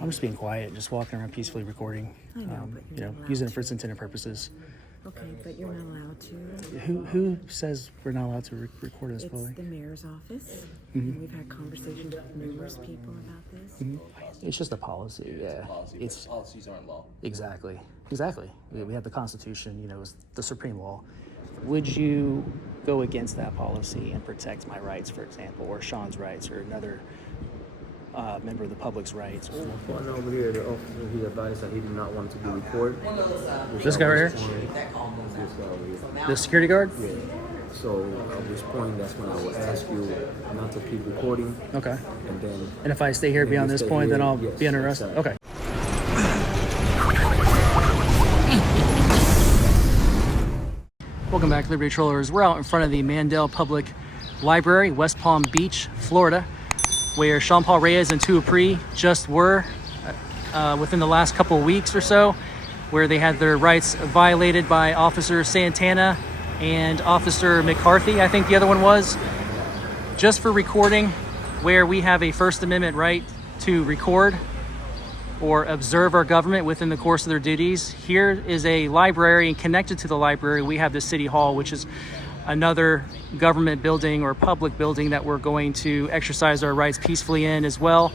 I'm just being quiet, just walking around peacefully recording. I know, but you're not allowed using it to. for its intended purposes. Okay, but you're not allowed to. Who says we're not allowed to record this fully? It's the mayor's office. And we've had conversations with numerous people about this. It's just a policy, yeah. It's policies aren't law. Exactly. We have the Constitution, it's the supreme law. Would you go against that policy and protect my rights, for example, or Sean's rights, or another member of the public's rights? One over here, the officer, he advised that he did not want to be recorded. This guy right here? The security guard? Yeah. So at this point, that's when I will ask you not to keep recording. Okay. And if I stay here beyond this point, then I'll be under arrest? Exactly. Okay. Welcome back, Liberty Trollers. We're out in front of the Mandel Public Library, West Palm Beach, Florida, where Sean Paul Reyes and Tua Pri just were within the last couple of weeks or so, where they had their rights violated by Officer Santana and Officer McCarthy, I think the other one was, just for recording, where we have a First Amendment right to record or observe our government within the course of their duties. Here is a library, and connected to the library, we have the City Hall, which is another government building or public building that we're going to exercise our rights peacefully in as well.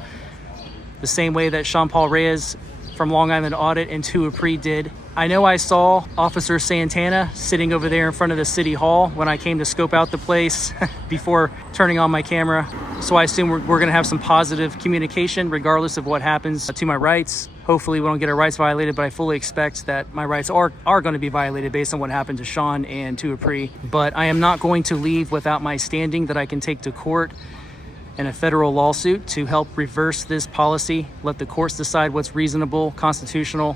The same way that Sean Paul Reyes from Long Island Audit and Tua Pri did. I know I saw Officer Santana sitting over there in front of the City Hall when I came to scope out the place before turning on my camera. So I assume we're gonna have some positive communication regardless of what happens to my rights. Hopefully we don't get our rights violated, but I fully expect that my rights are gonna be violated based on what happened to Sean and Tua Pri. But I am not going to leave without my standing that I can take to court in a federal lawsuit to help reverse this policy. Let the courts decide what's reasonable, constitutional.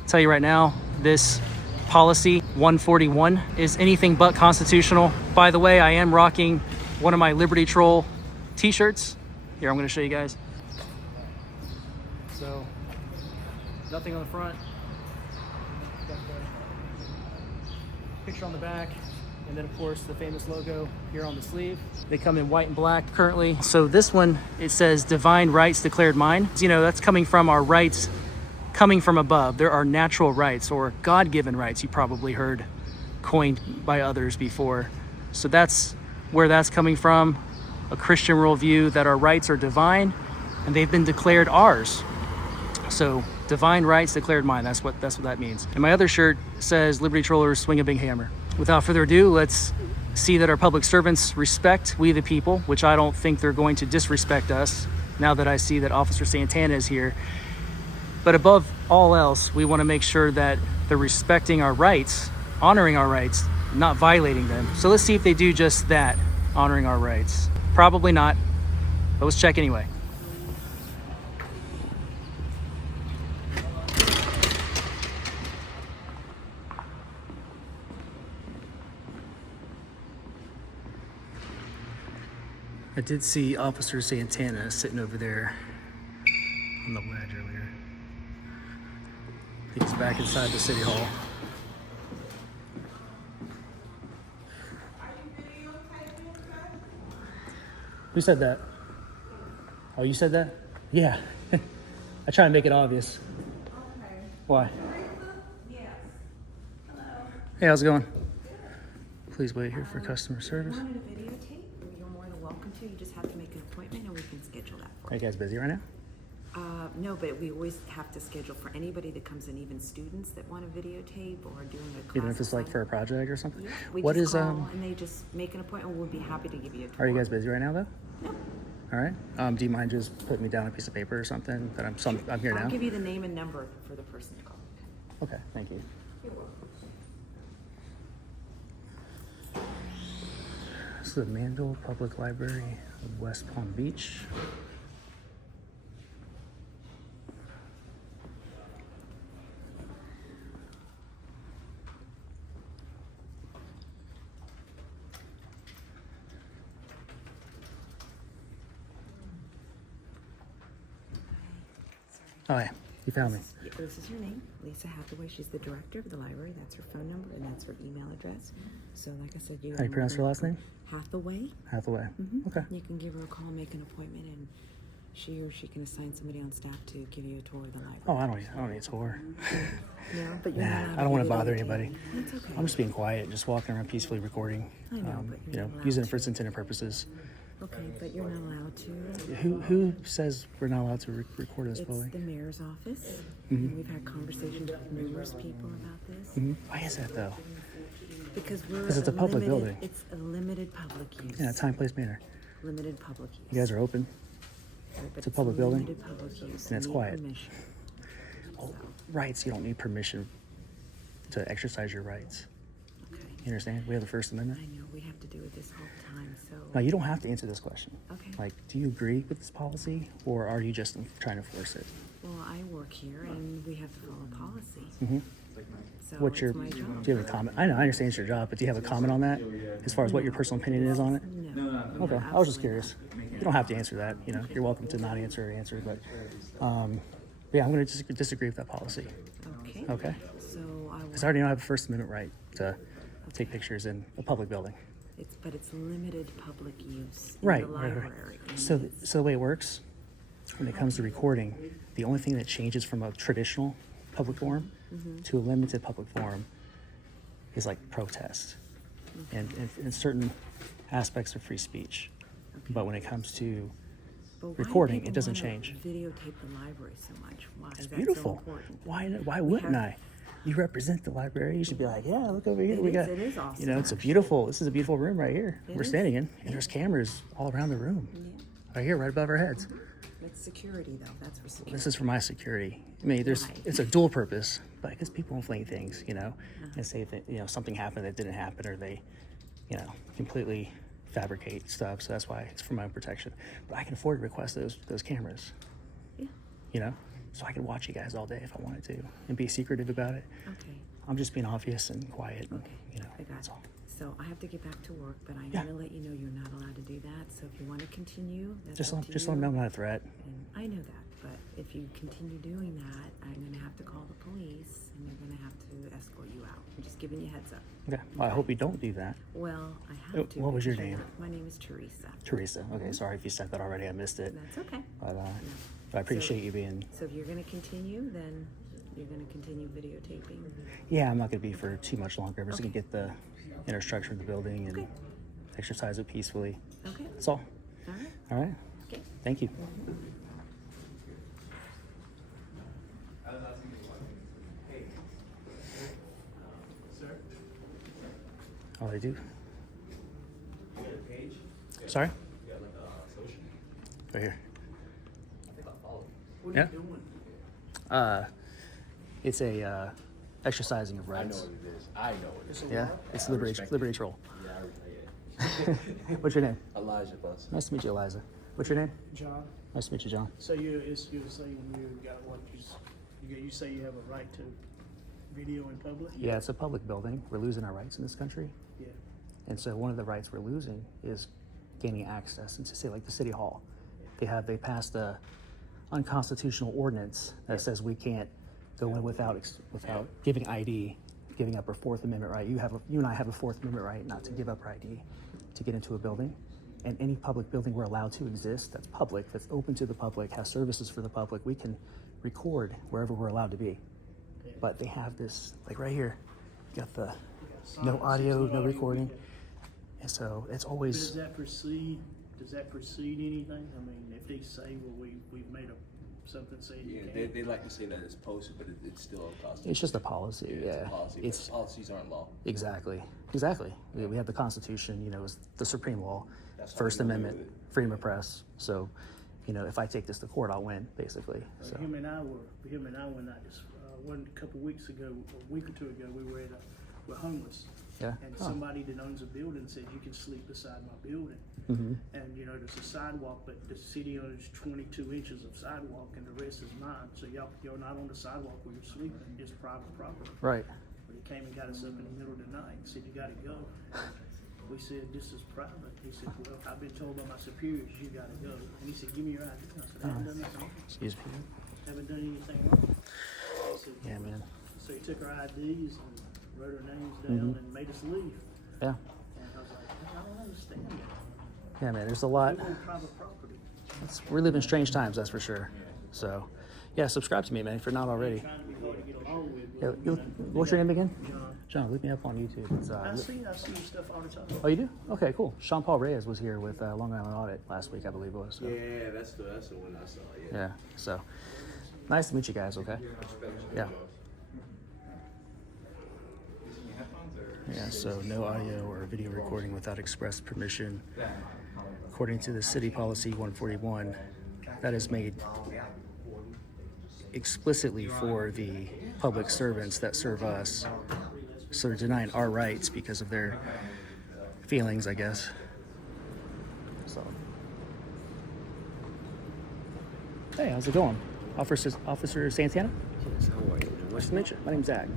I'll tell you right now, this policy 141 is anything but constitutional. By the way, I am rocking one of my Liberty Troll t-shirts. Here, I'm gonna show you guys. So, nothing on the front. Got the picture on the back. And then of course the famous logo here on the sleeve. They come in white and black currently. So this one, it says divine rights declared mine. That's coming from our rights coming from above. There are natural rights or God-given rights, you probably heard coined by others before. So that's where that's coming from, a Christian worldview that our rights are divine and they've been declared ours. So divine rights declared mine, that's what that means. And my other shirt says Liberty Trollers swing a big hammer. Without further ado, let's see that our public servants respect we the people, which I don't think they're going to disrespect us now that I see that Officer Santana is here. But above all else, we want to make sure that they're respecting our rights, honoring our rights, not violating them. So let's see if they do just that, honoring our rights. Probably not, but let's check anyway. I did see Officer Santana sitting over there on the ledge earlier. He's back inside the City Hall. Who said that? Oh, you said that? Yeah. I try to make it obvious. Okay. Why? Yes. Hello. Hey, how's it going? Please wait here for customer service. If you wanted a videotape, you're more than welcome to. You just have to make an appointment and we can schedule that for Are you guys busy right now? No, but we always have to schedule for anybody that comes in, even students that want a videotape or doing a class. Even if it's like for a project or something? Yeah, we What just is call and they just make an appointment. We'll be happy to give you a tour. Are you guys busy right now though? No. All right. Do you mind just putting me down a piece of paper or something that I'm here now? I'll give you the name and number for the person to call. Okay, thank you. You're welcome. This is the Mandel Public Library of West Palm Beach. Oh yeah, you found me. This is her name, Theresa Hathaway. She's the director of the library. That's her phone number and that's her email address. So like I said, How do you pronounce her last name? Hathaway. Hathaway. Mm-hmm. Okay. You can give her a call, make an appointment, and she or she can assign somebody on staff to give you a tour of the library. Oh, I don't need a tour. No, but you're Nah, not allowed I don't want to video bother tape. anybody. That's okay. I'm just being quiet, just walking around peacefully recording. I know, but you're you know, not allowed using it for to. its intended purposes. Okay, but you're not allowed to. Who says we're not allowed to record in this It's building? the mayor's office. And we've had conversations with numerous people about this. Why is that though? Because we're 'Cause it's a public limited, building. It's a limited public use. Yeah, time, place, manner. Limited public use. You guys are open. But it's a public building, limited public use. and it's You need quiet. permission. Oh, rights. You don't need permission to exercise your rights. Okay. You understand? We have the First Amendment. I know we have to do it this whole time, so. No, you don't have to answer this question. Okay. Like, do you agree with this policy, or are you just trying to force it? Well, I work here and we have to follow policy. Mm-hmm. So What's your? it's my job. Do you have a comment? I know, I understand it's your job, but do you have a comment on that, as far as what your personal opinion is on it? No. Okay, I was just curious. You don't have to answer that. You know, you're welcome to not answer or answer, but yeah, I'm going to disagree with that policy. Okay. Okay, So I will. because I already know I have a First Amendment right to take pictures in a public building. But it's limited public use in Right. the right, library. right. and So it's- the way it works, when it comes to recording, the only thing that changes from a traditional public forum to a limited public forum is like protest and certain aspects of free speech. But when it comes to But why recording, people it doesn't wanna change. Videotape the library so much. Why is that beautiful. so important? Why wouldn't have- I? You represent the library. You should be like, yeah, look over here. It We is- got, it is awesome, you know, it's a actually. beautiful. This is a beautiful room right here. It We're is. standing in, and there's cameras all around the room. Yeah. Right here, right above our heads. It's security though. That's for security. This is for my security. I mean, it's a dual purpose, but because people inflate things, you know, and say that, you know, something happened that didn't happen, or they, you know, completely fabricate stuff. So that's why it's for my own protection. But I can afford to request those cameras, Yeah. you know, so I could watch you guys all day if I wanted to and be secretive about it. Okay. I'm just being obvious and quiet, and, you know, I got that's it. all. So I have to get back to work, but I'm Yeah. gonna let you know you're not allowed to do that. So if you want to continue, that's Just up let to them you. know I'm not a threat. And I know that, but if you continue doing that, I'm gonna have to call the police, and they're gonna have to escort you out. I'm just giving you a heads up. Okay. Well, I hope you don't do that. Well, I have Oh, to. what was your because name? My name is Theresa. Teresa. Okay. Sorry if you said that already. I missed it. That's okay. But I appreciate you being. So if you're gonna continue, then you're gonna continue videotaping. Yeah, I'm not going to be for too much longer. I'm just going Okay. to get the inner structure of the building and Okay. exercise it peacefully. Okay. That's all. All right. All right. Okay. Thank you. Oh, they do? Sorry? Right here. What Yeah. It's a exercising of I know rights. what it is. I know what it is. Yeah, it's I liberty respect liberty it. troll. Yeah, What's your name? Elijah Bus. Nice to meet you, Eliza. What's your name? John, Nice to meet you, John. so you're saying you got what you say you have a right to video in public? Yeah, it's a public building. We're losing our rights in this country. Yeah. And so one of the rights we're losing is gaining access into, say, like the city hall. They passed a unconstitutional ordinance that says we can't go in without giving ID, giving up our Fourth Amendment right. You and I have a Fourth Amendment right not to give up our ID to get into a building. And any public building we're allowed to exist that's public, that's open to the public, has services for the public, we can record wherever we're allowed to be. But they have this, like right here, you got the no audio, no recording. And so it's Does always, that precede anything? I mean, if they say, well, we've made something saying you Yeah, can't. they like to say that it's posted, but it's still unconstitutional. it's just a policy, It's yeah. a policy, but It's policies aren't law. exactly. We have the Constitution, you know, it's the supreme law, That's how First we live Amendment, with it. freedom of press. So, you know, if I take this to court, I'll win, basically. So, Him and I went out just one couple weeks ago, a week or two ago. We're homeless. yeah. And Oh. somebody that owns a building said you can sleep beside my building. Mhm. And you know, there's a sidewalk, but the city owns 22 inches of sidewalk, and the rest is mine. So you're not on the sidewalk where you're sleeping; it's private property. Right. But he came and got us up in the middle of the night and said, "You got to go." We said, "This is private." He said, "Well, I've been told by my superiors you got to go." And he said, "Give me your ID." I said, "I haven't done anything wrong. Excuse me. Haven't done anything wrong." He said, Yeah, man. So he took our IDs and wrote our names down and made us leave. Yeah. And I was like, I don't understand that. Yeah, man. There's a lot. We're on private property. we're living strange times, that's for sure. So, yeah, subscribe to me, man, if you're not already. Trying to be hard to get along with. Yeah, what's your name again? John, look me up on YouTube. It's, I see your stuff all the time. oh, you do? Okay, cool. Sean Paul Reyes was here with Long Island Audit last week, I believe it was. So. Yeah, that's the one I saw. Yeah. Yeah, so nice to meet you guys, okay? Yeah. Yeah, so no audio or video recording without express permission. According to the city policy 141, that is made explicitly for the public servants that serve us. So they're denying our rights because of their feelings, I guess. So. Hey, how's it going? Officer Santana? Yes, how are you? Nice to meet you. My name's Zach.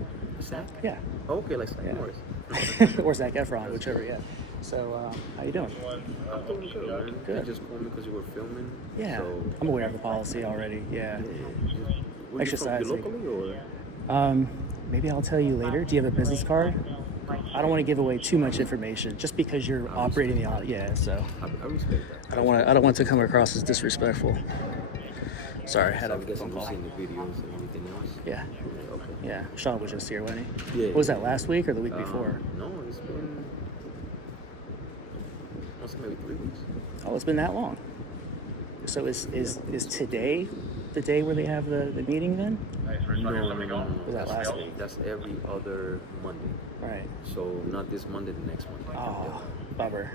Zach? Yeah. Okay, like Zach Yeah. Morris. Or Zac Efron, whichever, yeah. So, how you doing? I'm doing good, man. Good. You just called me because you were filming. Yeah, So, I'm aware of the policy already, yeah. were you from Exercising. locally or? Maybe I'll tell you later. Do you have a business card? I don't want to give away too much information just because you're operating the audit. Yeah, so I respect that. I don't want to come across as disrespectful. Sorry, I had So a I'm guessing phone you've call. seen the videos and everything else. Yeah, Okay. yeah. Sean was just here, wasn't he? Yeah. What was that, last week or the week before? No, it's been. I'll say maybe 3 weeks. Oh, it's been that long. So is today the day where they have the meeting then? No. Was that last week? That's every other Monday. Right. So not this Monday, the next Monday. Oh, bummer.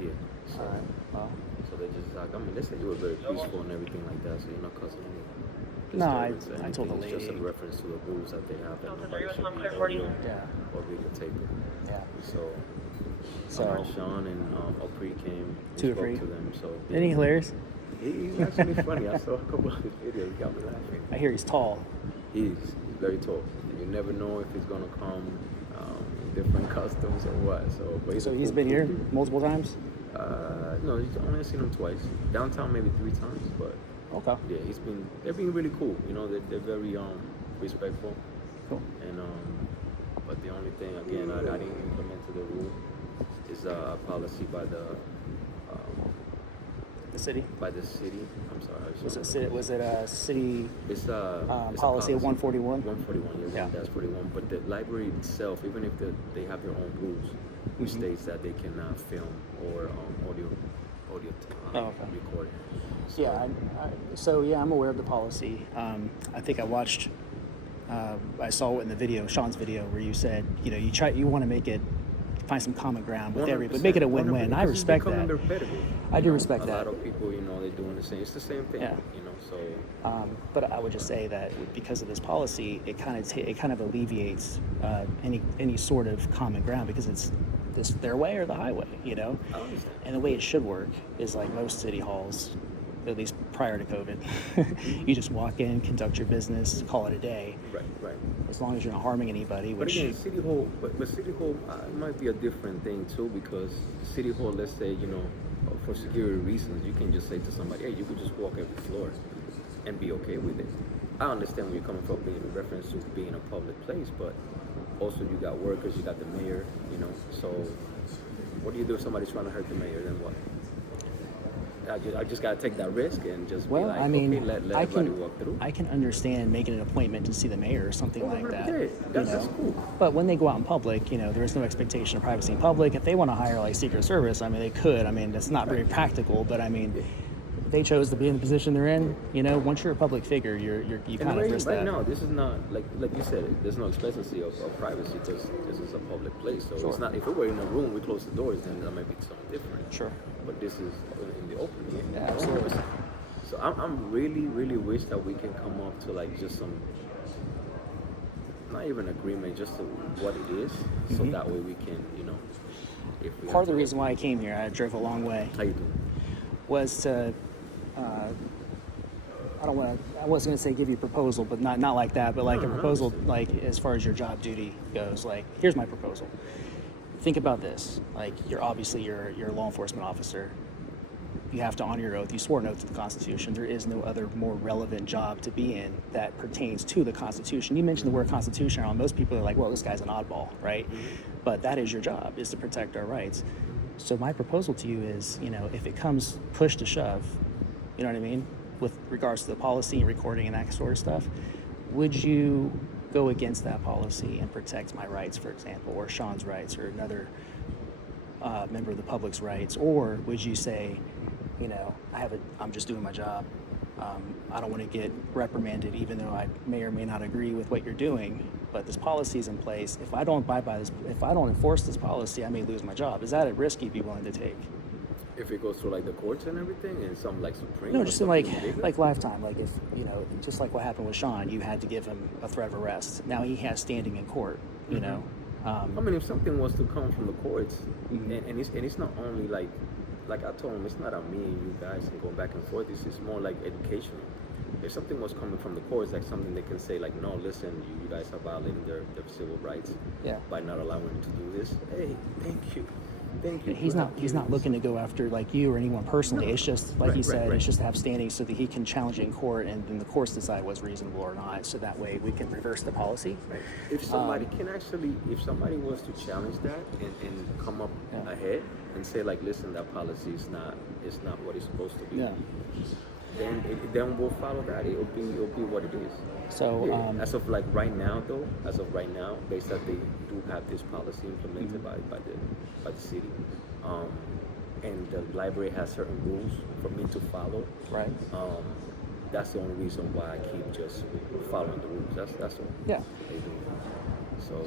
Yeah. So, All right. Well, so they just like, I mean, they said you were very peaceful and everything like that, so you're not causing any. No, I disturbance or told the anything. It's just lady. in reference to the rules that they have that nobody should be audio yeah, or videotaping. yeah. So, So, Sean and Opry came. We Two spoke Opry. to them. So isn't he hilarious? he's actually funny. I saw a couple of his videos. He got me laughing. I hear he's tall. He's very tall. And you never know if he's gonna come in different customs or what. So, but So a he's cool been here dude. multiple times? No, he's only seen him twice. Downtown maybe 3 times, but Okay. yeah, they're being really cool. You know, they're very respectful. Cool. And but the only thing again I didn't implement to the rule is a policy by the The city? city. I'm sorry. Was it a city It's a policy 141? 141, yeah, Yeah. that's 41. But the library itself, even if they have their own rules, which states that they cannot film or audio record. So, Yeah, so yeah, I'm aware of the policy. I think I watched, I saw it in the video, Sean's video, where you said, you want to find some common ground with everybody, but make it a win-win. 100%. I respect It's becoming that. repetitive. I do respect a that. lot of people, they're doing the same. It's the same thing, Yeah. So But I would just say that because of this policy, it kind of alleviates any sort of common ground because it's their way or the highway, I understand. And the way it should work is like most city halls, at least prior to COVID. You just walk in, conduct your business, call it a day. Right. As long as you're not harming anybody, But which again, City Hall, but City Hall it might be a different thing too because City Hall, let's say, for security reasons, you can just say to somebody, hey, you could just walk every floor and be okay with it. I understand where you're coming from being in reference to being a public place, but also you got workers, you got the mayor, so what do you do if somebody's trying to hurt the mayor, then what? I just gotta take that risk and just be like, okay, let everybody walk through. I can understand making an appointment to see the mayor or something like that. 100%. That's cool. But when they go out in public, there is no expectation of privacy in public. If they want to hire like Secret Service, they could. That's not very practical, but they chose to be in the position they're in. Once you're a public figure, you kind of risk right that. now, this is not like you said. There's no expectancy of privacy because this is a public place. So it's not. If we were in a room, we close the doors, then that might be something different. Sure. But this is in the open. Yeah, absolutely. So I'm really wish that we can come up to like just some, not even agreement, just to what it is, so that way we can, if we Part of the reason why I came here, I drove a long way, How you doing? was to. I wasn't going to say give you a proposal, but not like that, but like a proposal, like as far as your job duty goes, like here's my proposal. Think about this, like you're a law enforcement officer. You have to honor your oath. You swore an oath to the Constitution. There is no other more relevant job to be in that pertains to the Constitution. You mentioned the word constitutional, and most people are like, well, this guy's an oddball, right? But that is your job, is to protect our rights. So my proposal to you is, if it comes push to shove, you know what I mean, with regards to the policy and recording and that sort of stuff, would you go against that policy and protect my rights, for example, or Sean's rights, or another member of the public's rights? Or would you say, you know, I'm just doing my job. I don't want to get reprimanded, even though I may or may not agree with what you're doing, but this policy is in place. If I don't abide by this, if I don't enforce this policy, I may lose my job. Is that a risk you'd be willing to take? If it goes through like the courts and everything, and some like Supreme. No, or just in something bigger? like lifetime. Like if, you know, just like what happened with Sean, you had to give him a threat of arrest. Now he has standing in court, you know. I mean, if something was to come from the courts, Mhm. and it's not only like I told him, it's not on me and you guys and going back and forth. This is more like educational. If something was coming from the courts, like something they can say, like, no, listen, you guys are violating their civil rights Yeah. by not allowing them to do this. Hey, thank you. He's not looking to go after like you or anyone personally. No. It's just like he Right, said, right. it's just to have standing so that he can challenge it in court, and then the courts decide what's reasonable or not. So that way we can reverse the policy. If somebody if somebody was to challenge that and come up Yeah. ahead and say, like, listen, that policy is not what it's supposed to be. Yeah. Then we'll follow that. It'll be what it is. So Yeah. As of like right now, though, based that they do have this policy implemented by the city, and the library has certain rules for me to follow. right. That's the only reason why I keep just following the rules. That's all. Yeah. So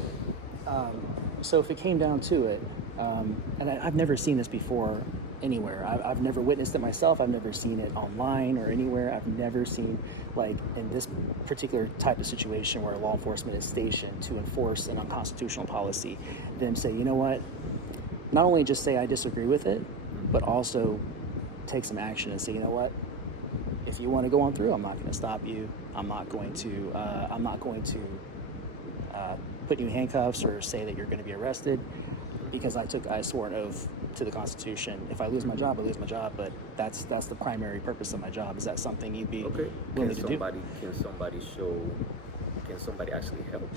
So if it came down to it, and I've never seen this before anywhere. I've never witnessed it myself. I've never seen it online or anywhere. I've never seen, like, in this particular type of situation where law enforcement is stationed to enforce an unconstitutional policy, them say, you know what, not only just say I disagree with it, but also take some action and say, you know what, if you want to go on through, I'm not going to stop you. I'm not going to put you in handcuffs or say that you're going to be arrested, because I swore an oath to the Constitution. If I lose my job, I lose my job, but that's the primary purpose of my job. Is that something you'd be okay. willing to do? Can somebody actually help?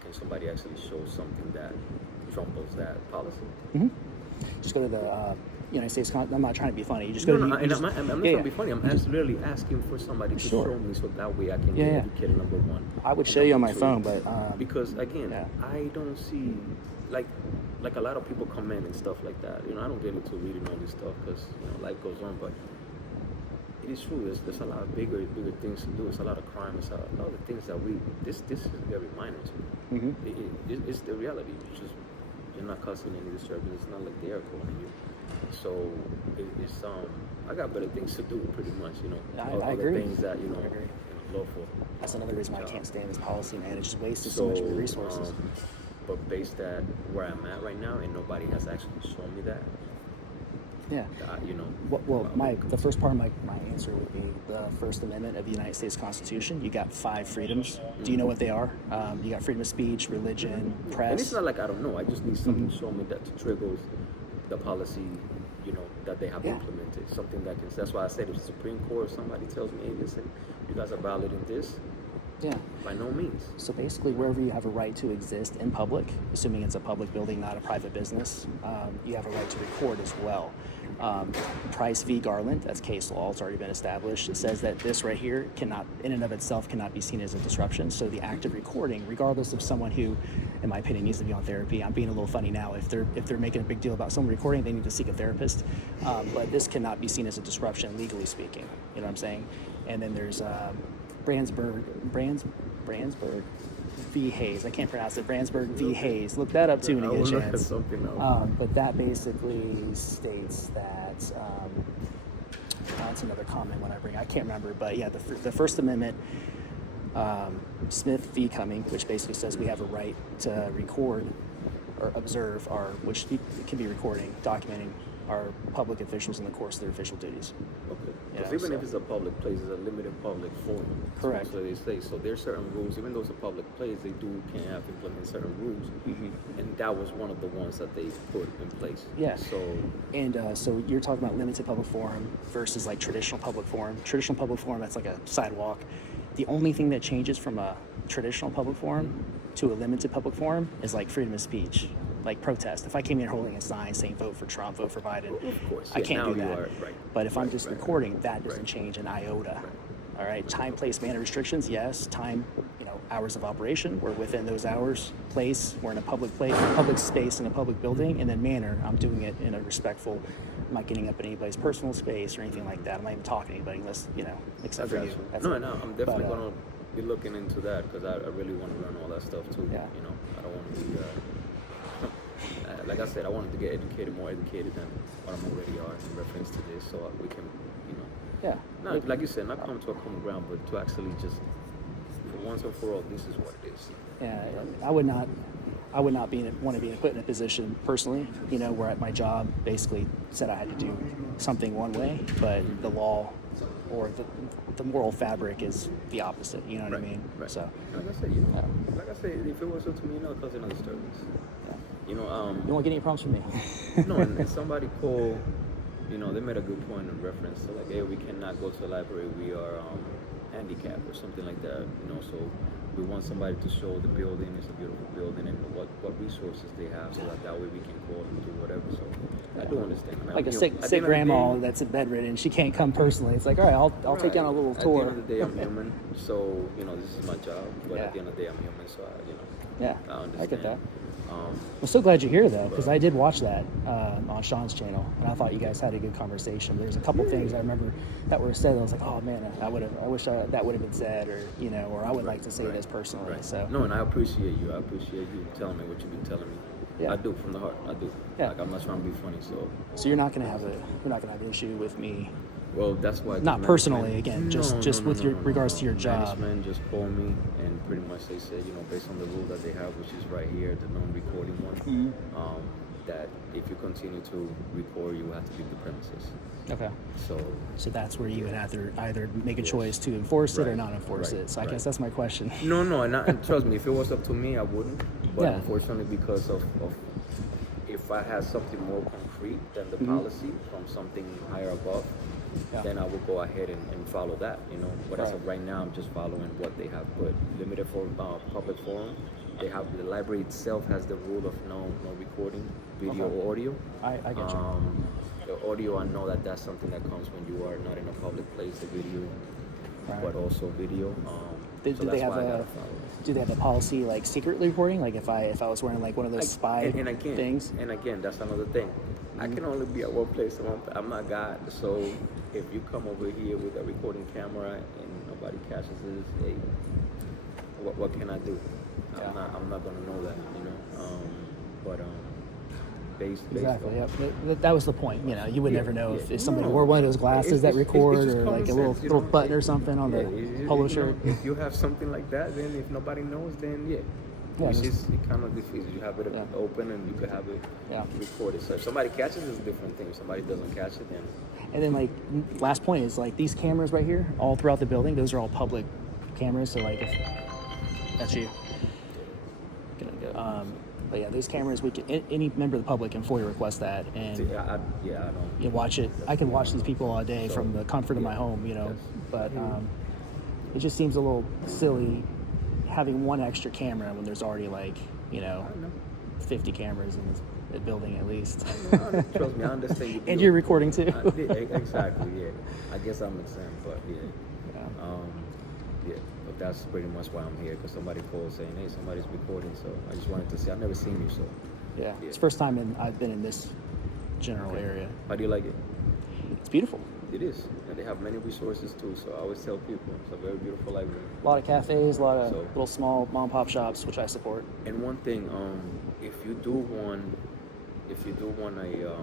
Can somebody actually show something that trumps that policy? Mm-hmm. Just go to the United States. I'm not trying to be funny. You just go No, to. I'm not trying to be funny. I'm really asking for somebody to Sure. show me, so that way I can Yeah, get yeah. educated, number one. I would And show you on my number phone, two, but because again, yeah. I don't see like a lot of people comment and stuff like that. You know, I don't get into reading all this stuff because, you know, life goes on. But it is true. There's a lot of bigger things to do. There's a lot of crime. There's a lot of things that this is very minor to me. Mm-hmm. It's the reality. You're not causing any disturbance. It's not like they are calling you. So it's I got better things to do, pretty much. You know, I other agree. things that, you know, I agree. lawful. That's another reason why I can't stand this policy, man. It just wasted so much of the resources. But based at where I'm at right now, and nobody has actually shown me that. Yeah. You know. Well, the first part of my answer would be the First Amendment of the United States Constitution. You got 5 freedoms. Do you know what they are? You got freedom of speech, religion, press. And it's not like I don't know. I just need something to show me that triggers the policy, you know, that they have implemented. Something that can. That's why I said if the Supreme Court, somebody tells me, hey, listen, you guys are violating this. Yeah. By no means. So basically, wherever you have a right to exist in public, assuming it's a public building, not a private business, you have a right to record as well. Price v. Garland, that's case law, it's already been established. It says that this right here cannot, in and of itself, cannot be seen as a disruption. So the act of recording, regardless of someone who, in my opinion, needs to be on therapy. I'm being a little funny now. If they're making a big deal about someone recording, they need to seek a therapist. But this cannot be seen as a disruption, legally speaking. You know what I'm saying? And then there's Brandsburg v. Hayes. I can't pronounce it. Brandsburg v. Hayes. Look that up too when you get a chance. But that basically states that that's another comment when I can't remember. But yeah, the First Amendment, Smith v. Cumming, which basically says we have a right to record or observe which can be recording, documenting our public officials in the course of their official duties. Okay. Yeah, Because even so- if it's a public place, it's a limited public forum. Correct. So they say. So there's certain rules. Even though it's a public place, they can have to implement certain rules. Mm-hmm. And that was one of the ones that they put in place. Yeah. So And so you're talking about limited public forum versus like traditional public forum. Traditional public forum, that's like a sidewalk. The only thing that changes from a traditional public forum to a limited public forum is like freedom of speech. like protest. If I came in holding a sign saying vote for Trump, vote for Biden, Of course, I can't now do you that. are, right. But if I'm Right, just right. recording, that doesn't Right. change an iota. All right, time, place, manner restrictions, yes. Time, hours of operation, we're within those hours. Place, we're in a public space in a public building. And then manner, I'm doing it in a respectful, I'm not getting up in anybody's personal space or anything like that. I'm not even talking to anybody unless, except for you. That's No, it. no, I'm definitely But, gonna be looking into that because I really want to learn all that stuff too. Yeah. I don't want to be, like I said, I wanted to get more educated than what I'm already are in reference to this, so we can, Yeah. not, like you said, not come to a common ground, but to actually just, for once and for all, this is what it is. Yeah, I would not want to be put in a position personally, where at my job basically said I had to do something one way, but the law or the moral fabric is the opposite. You know what I mean? Right. So, like I said, if it was up to me, it causing a disturbance. yeah. You won't get any problems from me. No, and somebody called, they made a good point in reference to like, hey, we cannot go to the library, we are handicapped or something like that, so we want somebody to show the building, it's a beautiful building, and what resources they have, so that way we can call and do whatever, so I do understand. I mean, Like a at the sick end of the grandma day- that's bedridden, she can't come personally. It's like, all right, I'll take you on a little tour. At the end of the day, I'm human, so, this is my job, but Yeah. at the end of the day, I'm human, so Yeah, I understand. I get that. I'm so glad you're here though, because I did watch that on Sean's channel, and I thought you guys had a good conversation. There's a couple things I remember that were said. I was like, oh man, I wish that would have been said, or I would like to say this personally. Right. So No, and I appreciate you. I appreciate you telling me what you've been telling me. Yeah. I do from the heart. I do. Yeah. Like I'm not trying to be funny, so. you're not gonna have an issue with me. Well, that's why. Not the personally, management- again, just with your regards to your job. Management just called me and pretty much they said, based on the rule that they have, which is right here, the non-recording one, that if you continue to record, you have to leave the premises. Okay. So that's where you would have to either make a choice to enforce it or Right. not enforce Right. it. So I Right. guess that's my question. No, and trust me, if it was up to me, I wouldn't. But Yeah. unfortunately, because of if I had something more concrete than the policy from something higher above, Yeah. then I would go ahead and follow that, But as of right now, I'm just following what they have put. Limited for public forum. They have the library itself has the rule of no recording, video Okay. or audio. I get you. The audio, I know that's something that comes when you are not in a public place, the video, Right. but also video. Do So they that's have why I a gotta follow it. Do they have a policy like secretly reporting? Like if I was wearing like one of those spy and again, things? And again, that's another thing. I can only be at one place. I'm not God. So if you come over here with a recording camera and nobody catches this, hey, what can I do? Yeah. I'm not gonna know that, But based Exactly. on, Yep. That was the point. You would Yeah, never know yeah. if somebody No. wore one of those glasses that record, just or common like a little sense, little button or something on Yeah, the polo shirt. If you have something like that, then if nobody knows, then yeah. Yeah, Which just- is it kind of defeats. You have it Yeah. open and you could have it Yeah. recorded. So if somebody catches it, it's a different thing. If somebody doesn't catch it, then And then like last point is like these cameras right here, all throughout the building. Those are all public cameras. So like if that's you. But yeah, those cameras, we can any member of the public can FOIA request that, and I don't. you watch it. I can watch these people all day from the comfort of my home, Yes. But it just seems a little silly having one extra camera when there's already like I know. 50 cameras in the building at least. Trust me, I understand. You And do. you're recording too. Exactly. Yeah. I guess I'm exempt, but yeah. Yeah, but that's pretty much why I'm here, because somebody called saying, hey, somebody's recording, so I just wanted to see. I've never seen you, so. Yeah, Yeah. it's the first time I've been in this general area. How do you like it? It's beautiful. It is, and they have many resources too, so I always tell people, it's a very beautiful library. A lot of cafes, a lot of So- little small mom and pop shops, which I support. And one thing, if you do want a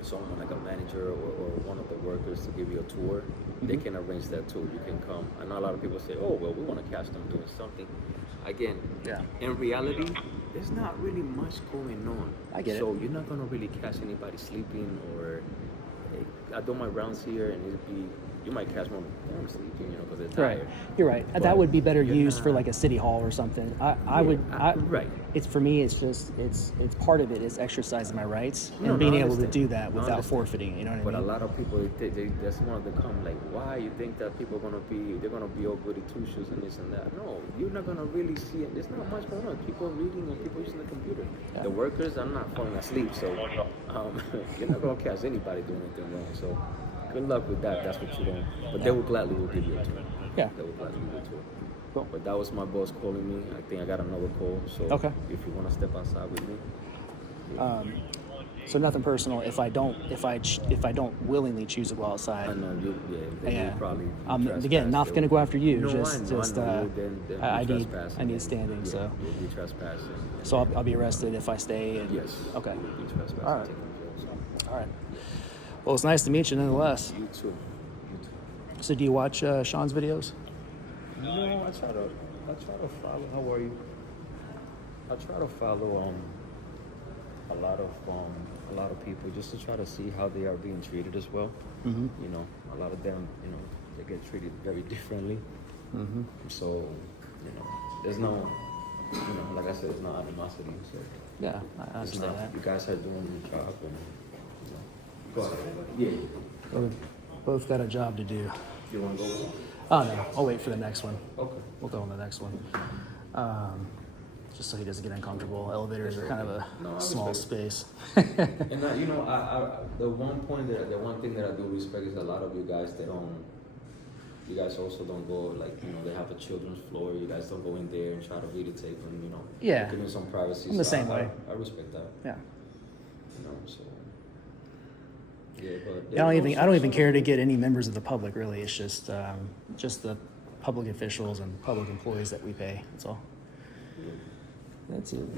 someone like a manager or one of the workers to give you a tour, they can arrange that too. You can come. I know a lot of people say, oh, well, we want to catch them doing something. Again, Yeah. in reality, there's not really much going on. I get it. So you're not going to really catch anybody sleeping or I do my rounds here and You might catch them sleeping, you know, because they're Right. tired. You're right. But That would be better you're used for not- like a city hall or something. I right. It's for me. It's just it's part of it is exercising my rights and No, being I able to understand. do that I without understand. forfeiting. You know what But I a mean? lot of people, they just want to come like, why you think that people are gonna be all goody two shoes and this and that? No, you're not gonna really see it. There's not much going on. People reading and people using the computer. Yeah. The workers are not falling asleep, so you're not gonna catch anybody doing anything wrong. So good luck with that. That's what you don't. But they will gladly will give you a tour. Yeah. They will gladly give you a tour. Cool. But that was my boss calling me. I think I got another call. So Okay. if you want to step outside with me, So nothing personal. If I don't willingly choose to go I outside, know you. Yeah, then yeah. you probably. I'm trespass. again not They going to will- go after you. No, just I know. Then I you'll be need trespassing. standing. Yeah, So you'll be trespassing. so I'll be arrested if I stay. And, Yes. Okay. You'll be trespassing. All right. taken care of. All right. Well, it's nice to meet you nonetheless. You too. So do you watch Sean's videos? No, I try to follow. How are you? I try to follow a lot of people just to try to see how they are being treated as well. Mm-hmm. You know, a lot of them, you know, they get treated very differently. Mm-hmm. So, you know, there's no, you know, like I said, there's no animosity. So Yeah, I it's understand not, that. you guys are doing your job, and you know, go ahead. Yeah. We've both got a job to do. You want to go? Oh no, I'll wait for the next one. Okay. We'll go on the next one. Just so he doesn't get uncomfortable. Elevators are kind of a No, I small respect space. And you know, the one thing that I do respect is a lot of you guys. You guys also don't go like, you know, they have a children's floor. You guys don't go in there and try to videotape them. You know, Yeah. give them some privacy. I'm the So same way. I respect that. Yeah. You know, so yeah, but Yeah, I don't even care to get any members of the public really. It's just the public officials and public employees that we pay. That's all. That's it.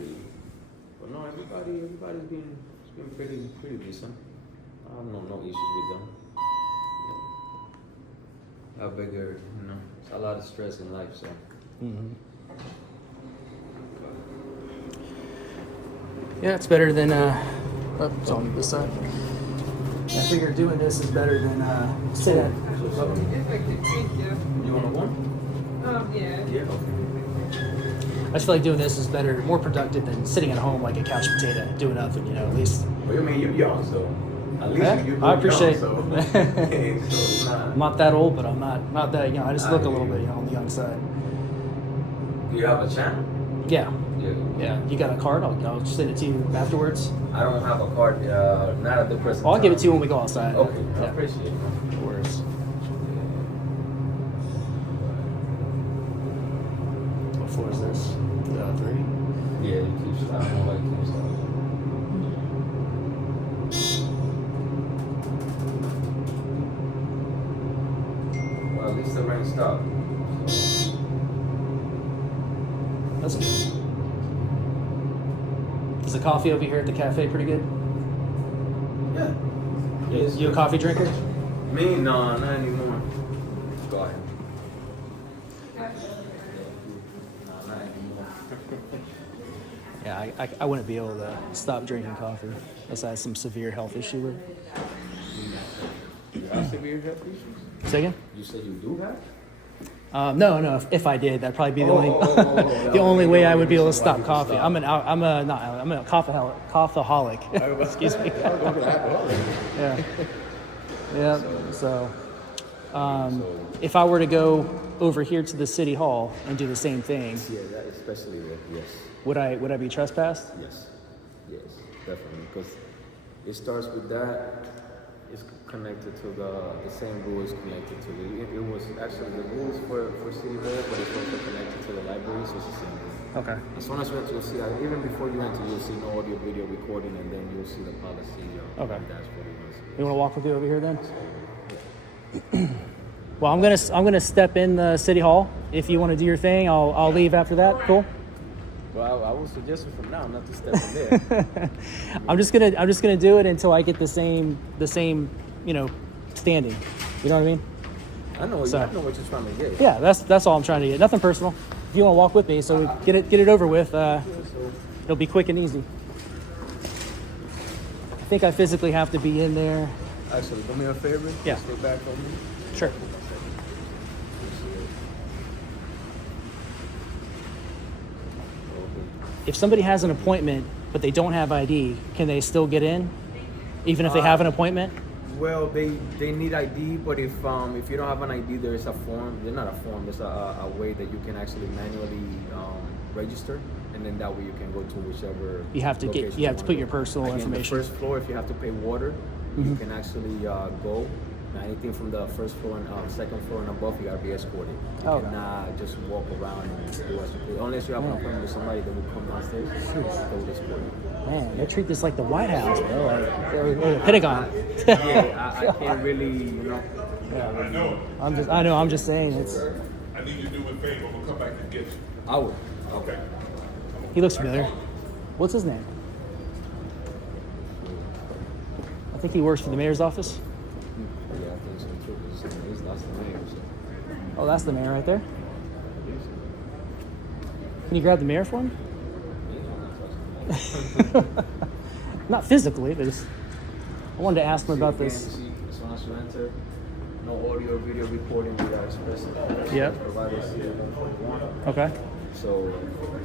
But no, everybody's been pretty decent. I have no issues with them. Yeah. How bigger, you know, it's a lot of stress in life, so. Mm-hmm. Yeah, it's better than it's on this side. I figure doing this is better than sitting. You want one? Yeah. Yeah. Okay. I just feel like doing this is better, more productive than sitting at home like a couch potato doing nothing. You know, at least. Well, I mean, you're young, so at least Yeah, you I appreciate young, it. so. So it's I'm not that old, but I'm not that young. I just look a little bit on the young side. Do you have a channel? Yeah, Yeah. yeah. You got a card? I'll send it to you afterwards. I don't have a card, not at the present I'll give it time. to you when we go outside. Okay, I Yeah. appreciate it. Man. No worries. What floor is this? 3? Yeah, it keeps, I don't know why it keeps well, at least the rain stopped. So. That's good. Is the coffee over here at the cafe pretty good? Yeah. You a coffee drinker? Me? No, not anymore. Go ahead. No, not anymore. Yeah, I wouldn't be able to stop drinking coffee unless I had some severe health issue with it. You have severe health issues? Say again? You said you do have? No. If I did, that'd probably be the the only way I would be able to stop coffee. I'm a coffeeholic. Excuse me. Yeah. Yeah. So, if I were to go over here to the city hall and do the same thing, Yeah, that especially there, yes. would I be trespassed? Yes, definitely. Because it starts with that. It's connected to the same rules connected to it was actually the rules for City Hall, but it's also connected to the library, so it's the same thing. Okay. As soon as you enter, you'll see, even before you enter, you'll see no audio, video recording, and then you'll see the policy. Okay. Dashboard. You want to walk with me over here then? Well, I'm gonna step in the city hall. If you want to do your thing, I'll leave after that. Cool. Well, I would suggest you from now not to step in there. I'm just gonna do it until I get the same standing. You know what I mean? I know what you're trying to get. Yeah, that's all I'm trying to get. Nothing personal. If you want to walk with me, so we get it over with. It'll be quick and easy. I think I physically have to be in there. Actually, do me a favor. Yeah. Stay back from me. Sure. If somebody has an appointment but they don't have ID, can they still get in, even if they have an appointment? Well, they need ID, but if you don't have an ID, there is a form. There's not a form. There's a way that you can actually manually register, and then that way you can go to whichever. You have to put your personal Again, information. The first floor, if you have to pay water, you can actually go. Anything from the first floor and second floor and above, you gotta be escorted. You cannot just walk around and do what you do. Unless you have an appointment with somebody that will come downstairs, they will escort you. Man, they treat this like the White House, bro. Like or the Pentagon. Yeah, I can't really, I'm just saying it's. I need you to do me a favor. I'm gonna come back and get you. I would. Okay. He looks familiar. What's his name? I think he works for the mayor's office. Yeah, I think so too. That's the name. So. Oh, that's the mayor right there. Can you grab the mayor for him? Not physically, but just. I wanted to ask him about this. As soon as you enter, no audio or video recording without expressing. Yep. Okay. So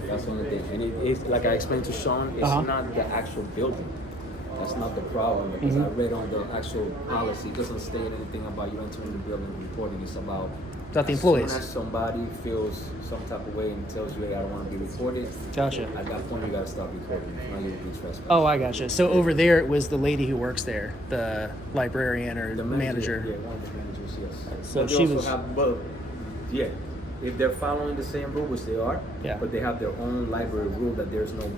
that's one of the things. And it's like I explained to Sean, it's not the actual building. That's not the problem, because I read on the actual policy. It doesn't state anything about you entering the building and recording. It's about the employees. As soon as somebody feels some type of way and tells you, hey, I don't want to be recorded. Gotcha. At that point, you got to stop recording. Now you'll be trespassing. Oh, I gotcha. So over there, it was the lady who works there, the librarian or the manager. Yeah, one of the managers, yes. So But they she also was. yeah, if they're following the same rule, which they are, Yeah. but they have their own library rule that there's no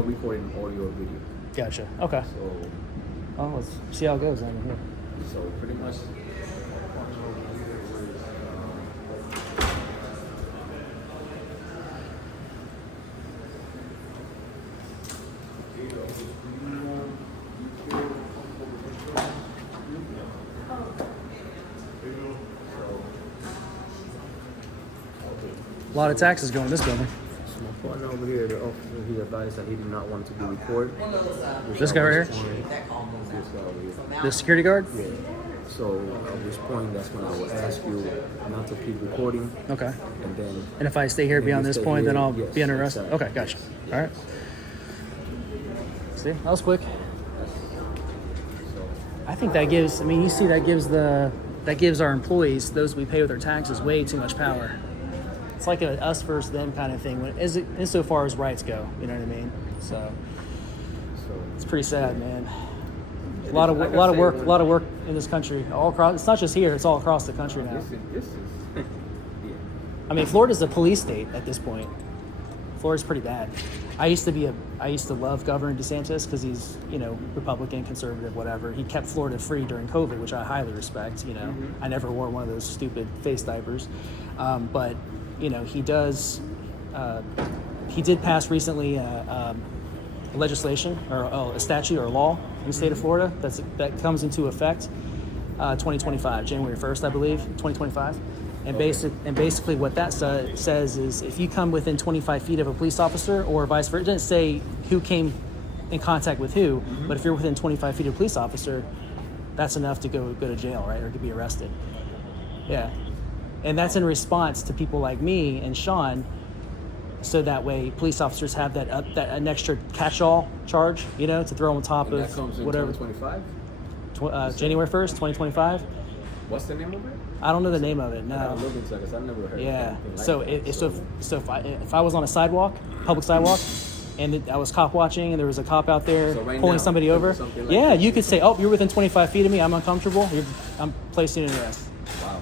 recording audio or video. Gotcha. Okay. So, Oh, let's see how it goes then. Here. so pretty much. A lot of taxes going in this building. My partner over here, the officer, he advised that he did not want to be recorded. This guy right here? This guy over here. The security guard? Yeah. So at this point, that's when I will ask you not to keep recording. Okay. And then. And if I stay here beyond this point, then I'll yes, be under arrest? exactly. Okay, gotcha. All right. See, that was quick. I think that gives, you see, that gives our employees, those we pay with our taxes, way too much power. It's like a us versus them kind of thing, insofar as rights go, you know what I mean? So it's pretty sad, man. A lot of work in this country, all across. It's not just here; it's all across the country now. This is I mean, Florida's a police state at this point. Florida's pretty bad. I used to love Governor DeSantis because he's, Republican, conservative, whatever. He kept Florida free during COVID, which I highly respect. I never wore one of those stupid face diapers, but he does. He did pass recently legislation or a statute or a law in the state of Florida that comes into effect 2025, January 1st, I believe, 2025. And basically what that says is if you come within 25 feet of a police officer or vice versa, it doesn't say who came in contact with who, but if you're within 25 feet of a police officer, that's enough to go to jail, right, or to be arrested. Yeah. And that's in response to people like me and Sean, so that way police officers have an extra catch-all charge, to throw on top and of that comes in whatever. 2025? January 1st, 2025. What's the name of it? I don't know the name of it. No. I gotta look into it because I've never heard. Yeah. Of So like that. so if I was on a sidewalk, public sidewalk, and I was cop watching, and there was a cop out there So right pulling now, somebody over, something like yeah, that. you could say, "Oh, you're within 25 feet of me. I'm uncomfortable. I'm placing an arrest." Wow.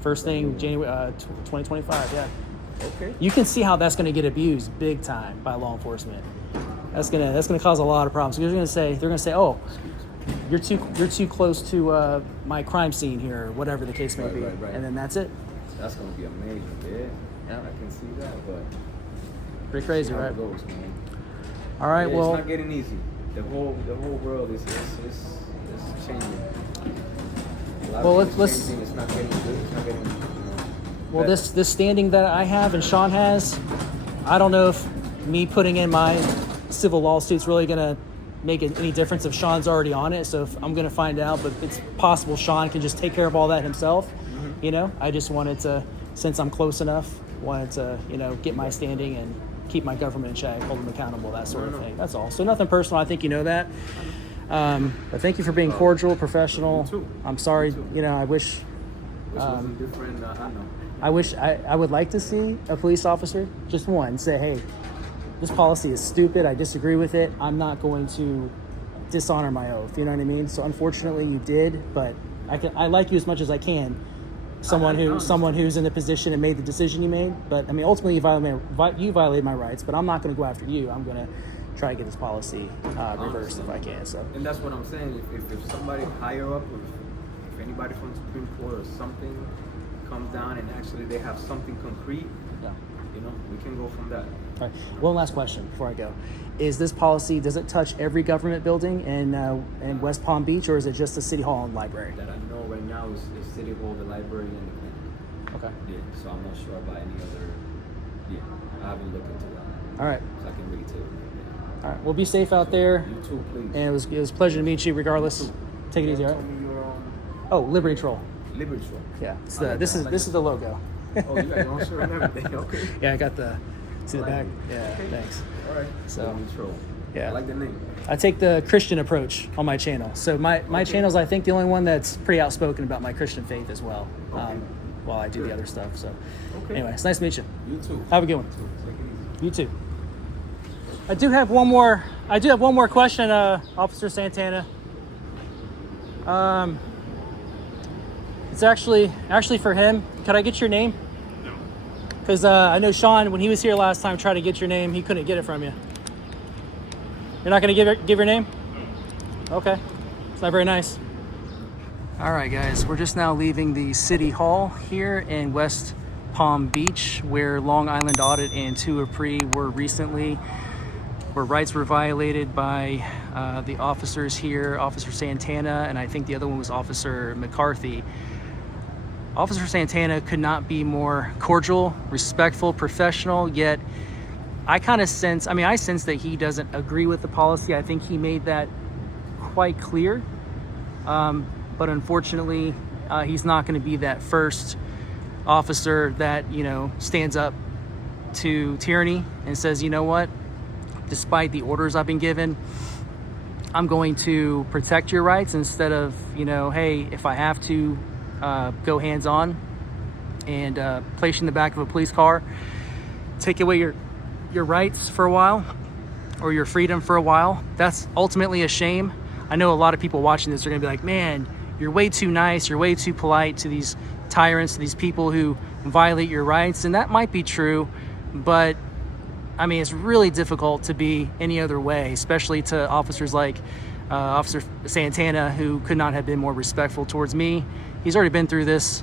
First thing, January 2025. Yeah. Okay. You can see how that's going to get abused big time by law enforcement. That's gonna cause a lot of problems. They're gonna say, "Oh, you're too close to my crime scene here," or whatever the case may be, Right. and then that's it. That's gonna be amazing, yeah. I can see that, but Pretty crazy, how right? it goes, man. All right. Yeah, Well. it's not getting easy. The whole world is changing. A lot Well, of things let's- changing. It's not getting good. It's not getting. Well, better. this standing that I have and Sean has, I don't know if me putting in my civil lawsuit's really gonna make any difference if Sean's already on it. So if I'm going to find out, but it's possible Sean can just take care of all that himself. You know, I just wanted to, since I'm close enough, wanted to, you know, get my standing and keep my government in check, hold them accountable, that sort of thing. That's all. So nothing personal. I think you know that. But thank you for being cordial, professional. You too. I'm sorry. You know, I wish. Which wasn't different, I know. I wish I would like to see a police officer, just one, say, hey, this policy is stupid. I disagree with it. I'm not going to dishonor my oath. You know what I mean? So unfortunately, you did, but I like you as much as I can. Someone who's in the position and made the decision you made. But I mean, ultimately, you violated my rights. But I'm not going to go after you. I'm going to try to get this policy reversed if I can. So. And that's what I'm saying. If somebody higher up, if anybody from the Supreme Court or something comes down and actually they have something concrete, Yeah. you know, we can go from that. All right. One last question before I go. Is this policy, does it touch every government building in West Palm Beach, or is it just the City Hall and Library? That I know right now is City Hall, the library, and the clinic. Okay. Yeah, so I'm not sure about any other. Yeah, I haven't looked into that. All right. So I can really tell you. Yeah. All right. Well, be safe out there. You too, please. And it was a pleasure to meet you regardless. Take it easy, all right? Told me you're Oh, Liberty Troll. Liberty Troll. Yeah. It's I like this that. is the logo. Oh, you got your own shirt and everything. Okay. Yeah, I got the, see the I like back? it. Yeah, Okay. thanks. All right. So, Liberty Troll. yeah. I like the name. I take the Christian approach on my channel. So my channel's, I think, the only one that's pretty outspoken about my Christian faith as well, while I do the other stuff. So anyway, it's nice to meet you. You too. Have a good one. Take it easy. You too. I do have one more question, Officer Santana. It's actually for him. Could I get your name? No. Because I know Sean, when he was here last time, tried to get your name. He couldn't get it from you. You're not going to give your name? No. Okay. It's not very nice. All right, guys. We're just now leaving the City Hall here in West Palm Beach, where Long Island Audit and Tuapre were recently, where rights were violated by the officers here, Officer Santana, and I think the other one was Officer McCarthy. Officer Santana could not be more cordial, respectful, professional, yet I sense that he doesn't agree with the policy. I think he made that quite clear. But unfortunately, he's not going to be that first officer that, you know, stands up to tyranny and says, you know what, despite the orders I've been given, I'm going to protect your rights instead of, you know, hey, if I have to go hands-on and place you in the back of a police car, take away your rights for a while or your freedom for a while. That's ultimately a shame. I know a lot of people watching this are going to be like, man, you're way too nice, you're way too polite to these tyrants, to these people who violate your rights. And that might be true, but I mean, it's really difficult to be any other way, especially to officers like Officer Santana, who could not have been more respectful towards me. He's already been through this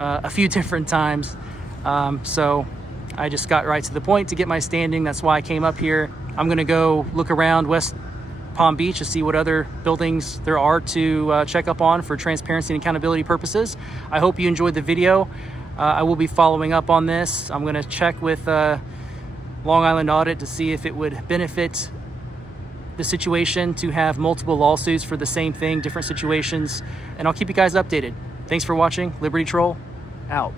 a few different times. So I just got right to the point to get my standing. That's why I came up here. I'm gonna go look around West Palm Beach to see what other buildings there are to check up on for transparency and accountability purposes. I hope you enjoyed the video. I will be following up on this. I'm gonna check with Long Island Audit to see if it would benefit the situation to have multiple lawsuits for the same thing, different situations, and I'll keep you guys updated. Thanks for watching. Liberty Troll, out.